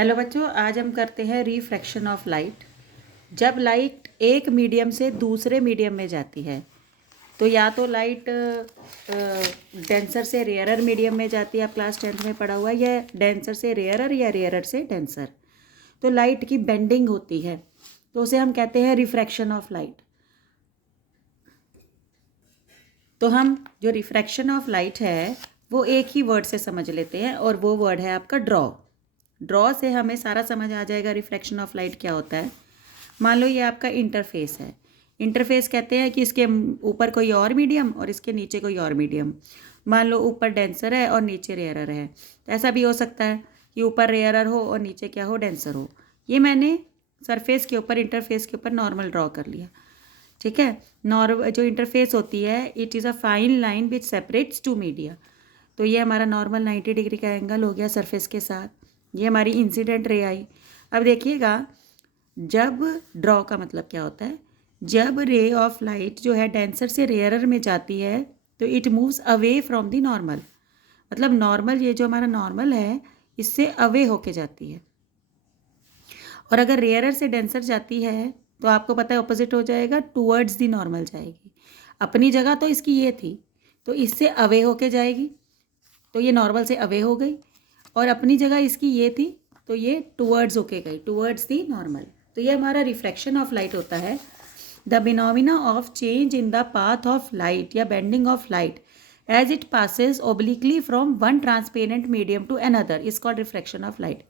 Hello बच्चों, आज हम करते हैं रिफ्रैक्शन ऑफ लाइट। जब लाइट एक मीडियम से दूसरे मीडियम में जाती है तो या तो लाइट डेंसर से रेयरर मीडियम में जाती है, आप क्लास 10th में पढ़ा हुआ है, या डेंसर से रेयरर या रेयरर से डेंसर। तो लाइट की बेंडिंग होती है तो उसे हम कहते हैं रिफ्रैक्शन ऑफ लाइट। तो हम जो रिफ्रैक्शन ऑफ लाइट है वो एक ही वर्ड से समझ लेते हैं और वो वर्ड है आपका ड्रॉ। ड्रॉ से हमें सारा समझ आ जाएगा रिफ्रैक्शन ऑफ लाइट क्या होता है। मान लो ये आपका इंटरफेस है। इंटरफेस कहते हैं कि इसके ऊपर कोई और मीडियम और इसके नीचे कोई और मीडियम। मान लो ऊपर डेंसर है और नीचे रेयरर है, तो ऐसा भी हो सकता है कि ऊपर रेयरर हो और नीचे क्या हो, डेंसर हो। ये मैंने सरफेस के ऊपर, इंटरफेस के ऊपर नॉर्मल ड्रॉ कर लिया। ठीक है। नॉर्मल जो इंटरफेस होती है, it is a fine line which separates two media. तो ये हमारा नॉर्मल 90 डिग्री का एंगल हो गया सरफेस के साथ। ये हमारी इंसिडेंट रे आई। अब देखिएगा, जब ड्रॉ का मतलब क्या होता है, जब रे ऑफ लाइट जो है डेंसर से रेयरर में जाती है तो it moves away from the normal. मतलब नॉर्मल, ये जो हमारा नॉर्मल है इससे अवे होके जाती है। और अगर रेयरर से डेंसर जाती है तो आपको पता है ऑपोजिट हो जाएगा, टूवर्ड्स दी नॉर्मल जाएगी। अपनी जगह तो इसकी ये थी तो इससे अवे होके जाएगी, तो ये नॉर्मल से अवे हो गई। और अपनी जगह इसकी ये थी तो ये टूवर्ड्स होके गई, टूवर्ड्स दी नॉर्मल। तो ये हमारा रिफ्रैक्शन ऑफ लाइट होता है। The phenomena of change in the path of light या bending of light as it passes obliquely from one transparent medium to another is called refraction of light.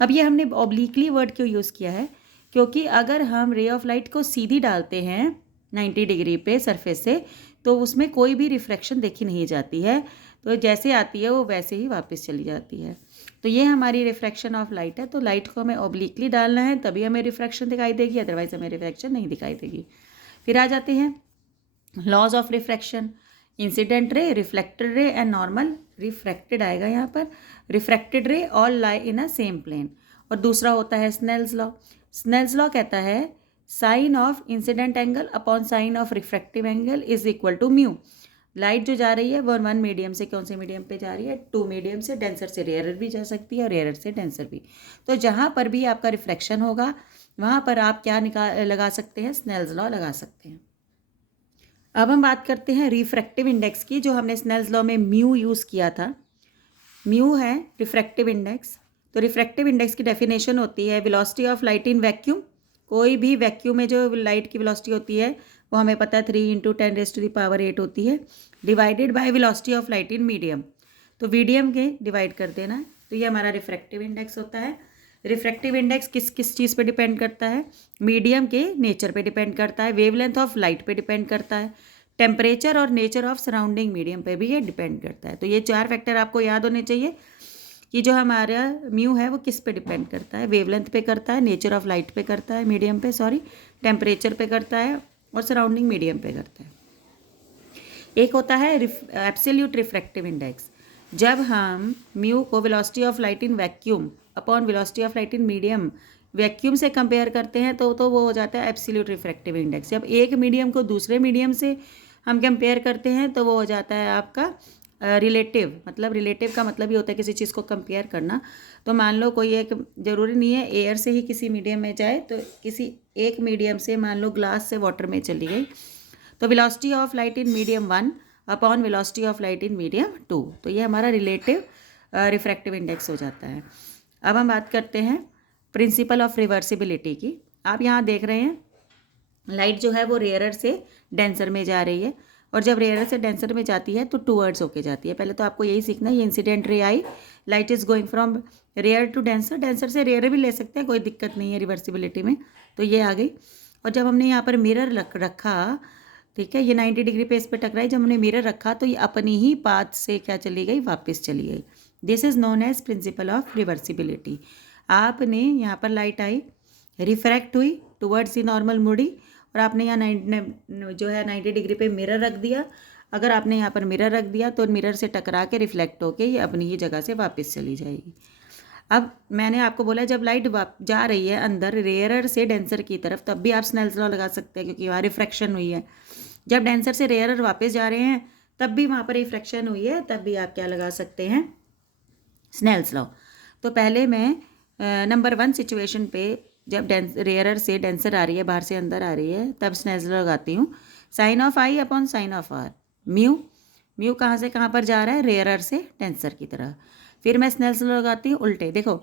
अब ये हमने obliquely word क्यों use किया है, क्योंकि अगर हम रे ऑफ लाइट को सीधी डालते हैं 90 डिग्री पे सरफेस से तो उसमें कोई भी रिफ्रैक्शन देखी नहीं जाती है, तो जैसे आती है वो वैसे ही वापस चली जाती है। तो ये हमारी रिफ्रैक्शन ऑफ लाइट है। तो लाइट को हमें ऑब्लिकली डालना है तभी हमें रिफ्रैक्शन दिखाई देगी, अदरवाइज हमें रिफ्रैक्शन नहीं दिखाई देगी। फिर आ जाते हैं laws of refraction. Incident ray, reflected ray and normal. Refracted आएगा यहाँ पर, refracted ray all lie in a same plane. और दूसरा होता है स्नेल्स लॉ। स्नेल्स लॉ कहता है sine of incident angle upon sine of refractive angle is equal to mu. Light जो जा रही है वो वन मीडियम से कौन से मीडियम पे जा रही है, टू मीडियम से। डेंसर से रेयरर भी जा सकती है और रेयरर से डेंसर भी। तो जहाँ पर भी आपका रिफ्लेक्शन होगा वहाँ पर आप क्या लगा सकते हैं, स्नेल्स लॉ लगा सकते हैं। अब हम बात करते हैं रिफ्रैक्टिव इंडेक्स की, जो हमने स्नेल्स लॉ में म्यू यूज़ किया था। म्यू है रिफ्रैक्टिव इंडेक्स। तो रिफ्रैक्टिव इंडेक्स की डेफिनेशन होती है velocity of light in vacuum. कोई भी वैक्यूम में जो लाइट की वेलोसिटी होती है वो हमें पता है 3 × 10⁸ होती है, divided by velocity of light in medium. तो मीडियम के डिवाइड कर देना है, तो ये हमारा रिफ्रैक्टिव इंडेक्स होता है। रिफ्रैक्टिव इंडेक्स किस किस चीज़ पे डिपेंड करता है, मीडियम के नेचर पे डिपेंड करता है, वेवलेंथ ऑफ लाइट पे डिपेंड करता है, टेम्परेचर और नेचर ऑफ सराउंडिंग मीडियम पे भी ये डिपेंड करता है। तो ये 4 फैक्टर आपको याद होने चाहिए कि जो हमारा म्यू है वो किस पे डिपेंड करता है, वेवलेंथ पे करता है, नेचर ऑफ लाइट पे करता है, मीडियम पे टेम्परेचर पे करता है और सराउंडिंग मीडियम पे करता है। एक होता है एब्सोल्यूट रिफ्रैक्टिव इंडेक्स। जब हम म्यू को velocity of light in vacuum upon velocity of light in medium vacuum से कंपेयर करते हैं तो वो हो जाता है एब्सोल्यूट रिफ्रैक्टिव इंडेक्स। जब एक मीडियम को दूसरे मीडियम से हम कंपेयर करते हैं तो वो हो जाता है आपका रिलेटिव। मतलब रिलेटिव का मतलब ये होता है किसी चीज़ को कंपेयर करना। तो मान लो कोई एक, ज़रूरी नहीं है एयर से ही किसी मीडियम में जाए, तो किसी एक मीडियम से मान लो ग्लास से वाटर में चली गई तो velocity of light in medium 1 upon velocity of light in medium 2। तो ये हमारा रिलेटिव रिफ्रैक्टिव इंडेक्स हो जाता है। अब हम बात करते हैं प्रिंसिपल ऑफ रिवर्सिबिलिटी की। आप यहाँ देख रहे हैं लाइट जो है वो रेयरर से डेंसर में जा रही है, और जब रेयरर से डेंसर में जाती है तो टूवर्ड्स होके जाती है। पहले तो आपको यही सीखना है, ये इंसिडेंट रे आई, light is going from rare to denser, denser से रेयर भी ले सकते हैं, कोई दिक्कत नहीं है रिवर्सिबिलिटी में। तो ये आ गई। और जब हमने यहाँ पर मिरर रखा, ठीक है, ये 90 डिग्री पे इस पर टकराई, जब हमने मिरर रखा तो ये अपनी ही पाथ से क्या चली गई, वापस चली गई। This is known as principle of reversibility. आपने यहाँ पर लाइट आई, रिफ्रैक्ट हुई टुवर्ड्स दी नॉर्मल मुड़ी, और आपने यहाँ जो है 90 डिग्री पे मिरर रख दिया। अगर आपने यहाँ पर मिरर रख दिया तो मिरर से टकरा के रिफ्लेक्ट होके ये अपनी ही जगह से वापस चली जाएगी। अब मैंने आपको बोला जब लाइट जा रही है अंदर रेयरर से डेंसर की तरफ तब भी आप स्नेल्स लॉ लगा सकते हैं, क्योंकि वहाँ रिफ्रैक्शन हुई है। जब डेंसर से रेयरर वापस जा रहे हैं तब भी वहाँ पर रिफ्रैक्शन हुई है, तब भी आप क्या लगा सकते हैं, स्नेल्स लॉ। तो पहले मैं नंबर 1 सिचुएशन पे जब रेयरर से डेंसर आ रही है, बाहर से अंदर आ रही है, तब स्नेल्स लॉ लगाती हूँ। Sine of I upon sine of R, mu. Mu कहाँ से कहाँ पर जा रहा है? रेयरर से डेंसर की तरह। फिर मैं स्नेल्स लॉ लगाती हूँ उल्टे। देखो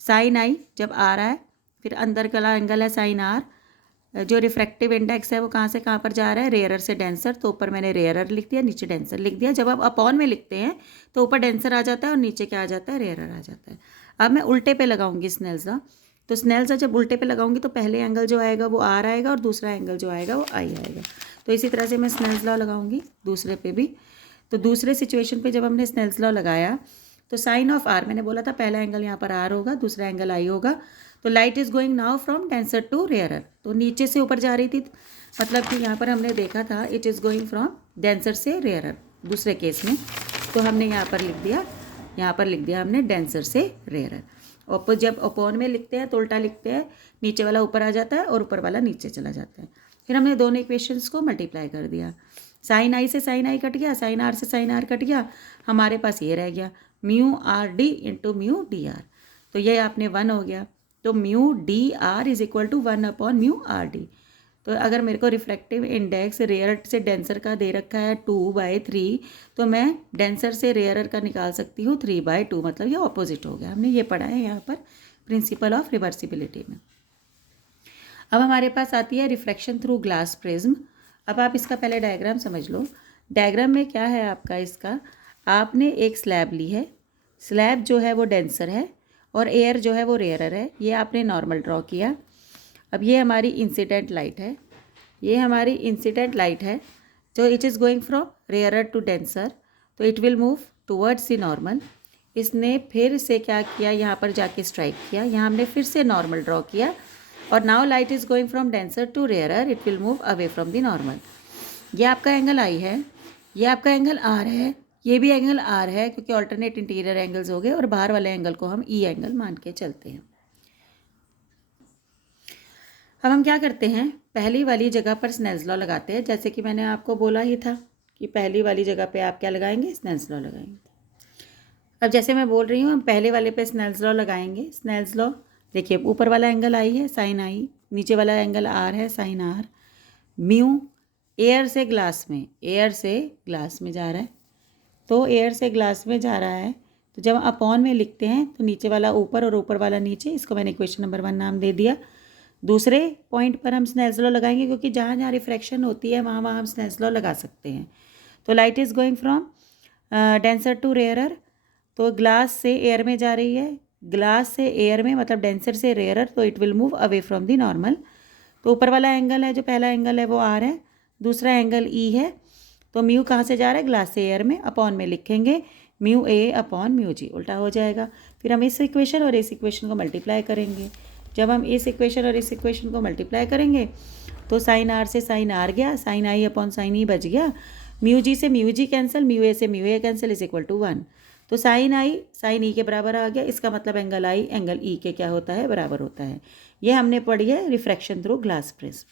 साइन आई जब आ रहा है, फिर अंदर का एंगल है साइन आर, जो रिफ्रैक्टिव इंडेक्स है वो कहाँ से कहाँ पर जा रहा है? रेयरर से डेंसर। तो ऊपर मैंने रेयरर लिख दिया, नीचे डेंसर लिख दिया। जब आप अपॉन में लिखते हैं तो ऊपर डेंसर आ जाता है और नीचे क्या आ जाता है? रेयरर आ जाता है। अब मैं उल्टे पे लगाऊंगी स्नेल्स लॉ। तो स्नेल्स लॉ जब उल्टे पे लगाऊंगी तो पहले एंगल जो आएगा वो आर आएगा और दूसरा एंगल जो आएगा वो आई आएगा। तो इसी तरह से मैं स्नेल्स लॉ लगाऊंगी दूसरे पे भी। तो दूसरे सिचुएशन पे जब हमने स्नेल्स लॉ लगाया तो साइन ऑफ आर, मैंने बोला था पहला एंगल यहाँ पर आर होगा, दूसरा एंगल आई होगा। तो light is going now from denser to rarer, तो नीचे से ऊपर जा रही थी, मतलब कि यहाँ पर हमने देखा था it is going from denser से रेयरर दूसरे केस में। तो हमने यहाँ पर लिख दिया, यहाँ पर लिख दिया हमने डेंसर से रेयरर। और जब अपॉन में लिखते हैं तो उल्टा लिखते हैं, नीचे वाला ऊपर आ जाता है और ऊपर वाला नीचे चला जाता है। फिर हमने दोनों इक्वेशंस को मल्टीप्लाई कर दिया। साइन आई से साइन आई कट गया, साइन आर से साइन आर कट गया, हमारे पास ये रह गया mu R D into mu D R. तो ये आपने 1 हो गया। तो mu D R is equal to 1 upon mu R D. तो अगर मेरे को रिफ्रैक्टिव इंडेक्स रेयर से डेंसर का दे रखा है 2/3, तो मैं डेंसर से रेयरर का निकाल सकती हूँ 3/2, मतलब ये ऑपोजिट हो गया। हमने ये पढ़ा है यहाँ पर प्रिंसिपल ऑफ रिवर्सिबिलिटी में। अब हमारे पास आती है रिफ्रैक्शन थ्रू ग्लास प्रिज्म। अब आप इसका पहले डायग्राम समझ लो। डायग्राम में क्या है आपका, इसका आपने एक स्लैब ली है, स्लैब जो है वो डेंसर है और एयर जो है वो रेयरर है। ये आपने नॉर्मल ड्रॉ किया। अब ये हमारी इंसिडेंट लाइट है, ये हमारी इंसिडेंट लाइट है जो it is going from rarer to denser, तो it will move towards the normal. इसने फिर से क्या किया, यहाँ पर जाके स्ट्राइक किया, यहाँ हमने फिर से नॉर्मल ड्रॉ किया और now light is going from denser to rarer, it will move away from the normal. ये आपका एंगल आई है, ये आपका एंगल आर है, ये भी एंगल आर है क्योंकि ऑल्टरनेट इंटीरियर एंगल्स हो गए और बाहर वाले एंगल को हम ई एंगल मान के चलते हैं। अब हम क्या करते हैं, पहली वाली जगह पर स्नेल्स लॉ लगाते हैं। जैसे कि मैंने आपको बोला ही था कि पहली वाली जगह पे आप क्या लगाएंगे, स्नेल्स लॉ लगाएंगे। अब जैसे मैं बोल रही हूँ हम पहले वाले पे स्नेल्स लॉ लगाएंगे। स्नेल्स लॉ देखिए, ऊपर वाला एंगल आई है साइन आई, नीचे वाला एंगल आर है साइन आर। म्यू एयर से ग्लास में, एयर से ग्लास में जा रहा है, तो एयर से ग्लास में जा रहा है, तो जब अपॉन में लिखते हैं तो नीचे वाला ऊपर और ऊपर वाला नीचे, इसको मैंने इक्वेशन नंबर 1 नाम दे दिया। दूसरे पॉइंट पर हम स्नेल्स लॉ लगाएंगे क्योंकि जहाँ जहाँ रिफ्रैक्शन होती है वहाँ वहाँ हम स्नेल्स लॉ लगा सकते हैं। तो light is going from denser to rarer, तो ग्लास से एयर में जा रही है, ग्लास से एयर में मतलब डेंसर से रेयरर, तो it will move away from the normal. तो ऊपर वाला एंगल है, जो पहला एंगल है वो आर है, दूसरा एंगल ई है। तो म्यू कहाँ से जा रहा है, ग्लास से एयर में, अपॉन में लिखेंगे mu A upon mu G, उल्टा हो जाएगा। फिर हम इस इक्वेशन और इस इक्वेशन को मल्टीप्लाई करेंगे। जब हम इस इक्वेशन और इस इक्वेशन को मल्टीप्लाई करेंगे तो साइन आर से साइन आर गया, sine I upon sine E बच गया, म्यू जी से mu G cancel, mu A से mu A cancel, is equal to 1। तो साइन आई साइन ई के बराबर आ गया। इसका मतलब एंगल आई एंगल ई के क्या होता है, बराबर होता है। ये हमने पढ़ी है रिफ्रैक्शन थ्रू ग्लास प्रिज्म।